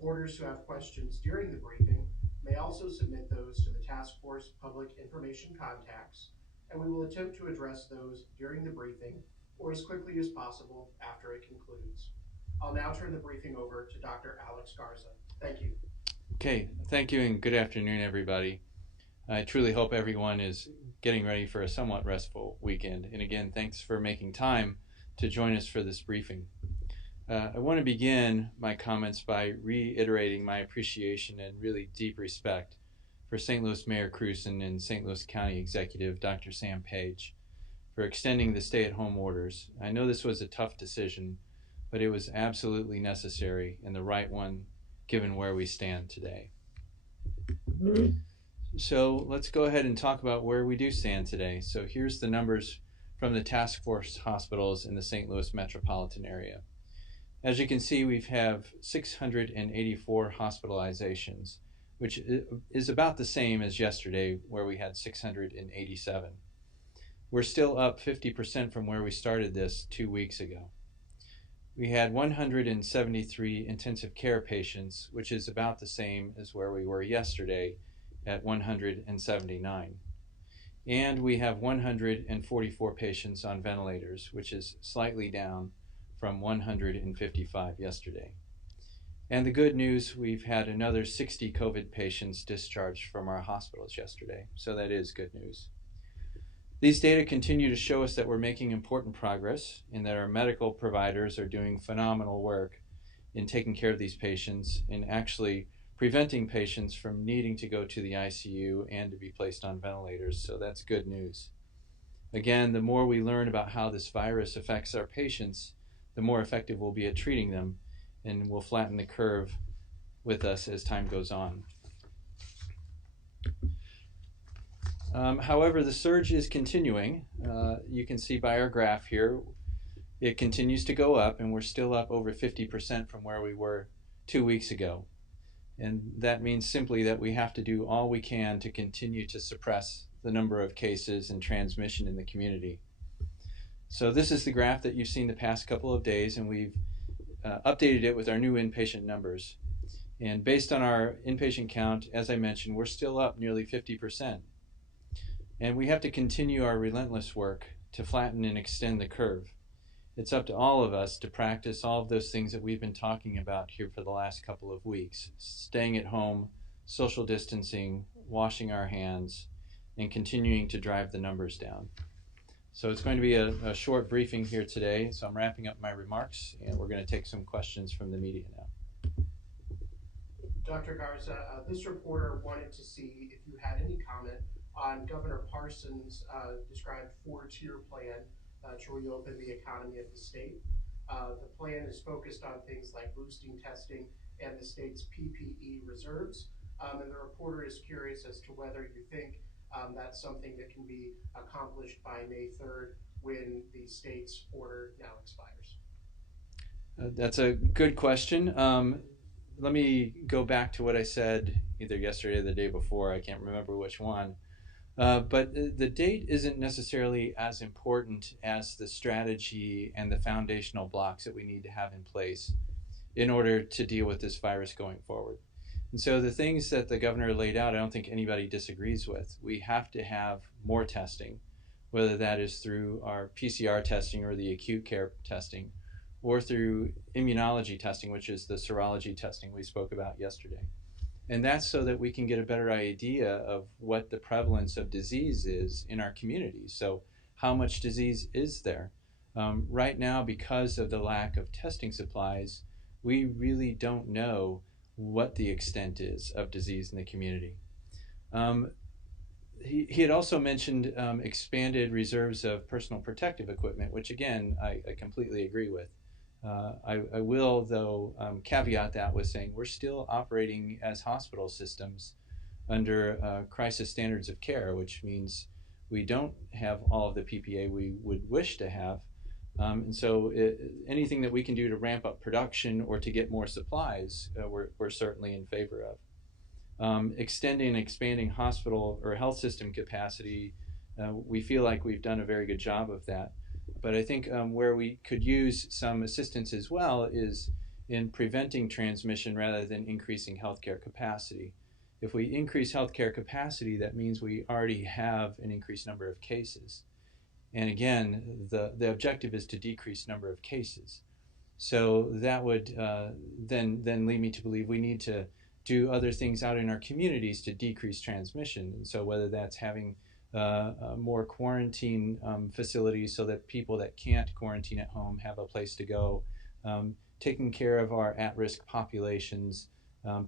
Reporters who have questions during the briefing may also submit those to the Task Force Public Information Contacts, and we will attempt to address those during the briefing or as quickly as possible after it concludes. I'll now turn the briefing over to Dr. Alex Garza. Thank you. Okay, thank you and good afternoon, everybody. I truly hope everyone is getting ready for a somewhat restful weekend. And again, thanks for making time to join us for this briefing. I want to begin my comments by reiterating my appreciation and really deep respect for St. Louis Mayor Cruson and St. Louis County Executive Dr. Sam Page for extending the stay-at-home orders. I know this was a tough decision, but it was absolutely necessary and the right one given where we stand today. So let's go ahead and talk about where we do stand today. So here's the numbers from the task force hospitals in the St. Louis metropolitan area. As you can see, we have 684 hospitalizations, which is about the same as yesterday, where we had 687. We're still up 50% from where we started this 2 weeks ago. We had 173 intensive care patients, which is about the same as where we were yesterday at 179. And we have 144 patients on ventilators, which is slightly down from 155 yesterday. And the good news, we've had another 60 COVID patients discharged from our hospitals yesterday, so that is good news. These data continue to show us that we're making important progress and that our medical providers are doing phenomenal work in taking care of these patients and actually preventing patients from needing to go to the ICU and to be placed on ventilators, so that's good news. Again, the more we learn about how this virus affects our patients, the more effective we'll be at treating them, and we'll flatten the curve with us as time goes on. However, the surge is continuing. You can see by our graph here, it continues to go up, and we're still up over 50% from where we were 2 weeks ago. And that means simply that we have to do all we can to continue to suppress the number of cases and transmission in the community. So this is the graph that you've seen the past couple of days, and we've updated it with our new inpatient numbers. And based on our inpatient count, as I mentioned, we're still up nearly 50%. And we have to continue our relentless work to flatten and extend the curve. It's up to all of us to practice all of those things that we've been talking about here for the last couple of weeks. Staying at home, social distancing, washing our hands, and continuing to drive the numbers down. So it's going to be a short briefing here today, so I'm wrapping up my remarks, and we're going to take some questions from the media now. Dr. Garza, this reporter wanted to see if you had any comment on Governor Parsons' described 4-tier plan to reopen the economy of the state. The plan is focused on things like boosting testing and the state's PPE reserves. And the reporter is curious as to whether you think that's something that can be accomplished by May 3rd when the state's order now expires. That's a good question. Let me go back to what I said either yesterday or the day before. I can't remember which one. But the date isn't necessarily as important as the strategy and the foundational blocks that we need to have in place in order to deal with this virus going forward. And so the things that the governor laid out, I don't think anybody disagrees with. We have to have more testing, whether that is through our PCR testing or the acute care testing, or through immunology testing, which is the serology testing we spoke about yesterday. And that's so that we can get a better idea of what the prevalence of disease is in our community. So how much disease is there? Right now, because of the lack of testing supplies, we really don't know what the extent is of disease in the community. He had also mentioned expanded reserves of personal protective equipment, which again, I completely agree with. I will, though, caveat that with saying we're still operating as hospital systems under crisis standards of care, which means we don't have all of the PPE we would wish to have. And so anything that we can do to ramp up production or to get more supplies, we're certainly in favor of. Extending and expanding hospital or health system capacity, we feel like we've done a very good job of that. But I think where we could use some assistance as well is in preventing transmission rather than increasing healthcare capacity. If we increase healthcare capacity, that means we already have an increased number of cases. And again, the objective is to decrease number of cases. So that would then lead me to believe we need to do other things out in our communities to decrease transmission. And so whether that's having more quarantine facilities so that people that can't quarantine at home have a place to go, taking care of our at-risk populations,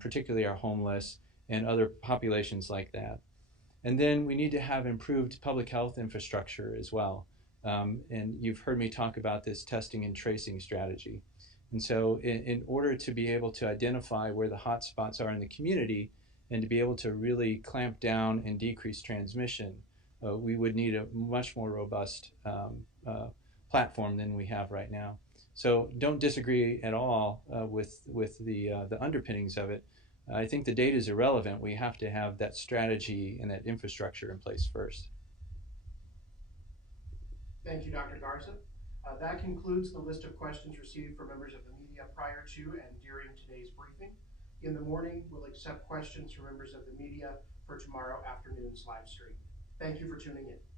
particularly our homeless and other populations like that. And then we need to have improved public health infrastructure as well. And you've heard me talk about this testing and tracing strategy. And so in order to be able to identify where the hot spots are in the community and to be able to really clamp down and decrease transmission, we would need a much more robust platform than we have right now. So don't disagree at all with the underpinnings of it. I think the data is irrelevant. We have to have that strategy and that infrastructure in place first. Thank you, Dr. Garza. That concludes the list of questions received from members of the media prior to and during today's briefing. In the morning, we'll accept questions from members of the media for tomorrow afternoon's live stream. Thank you for tuning in.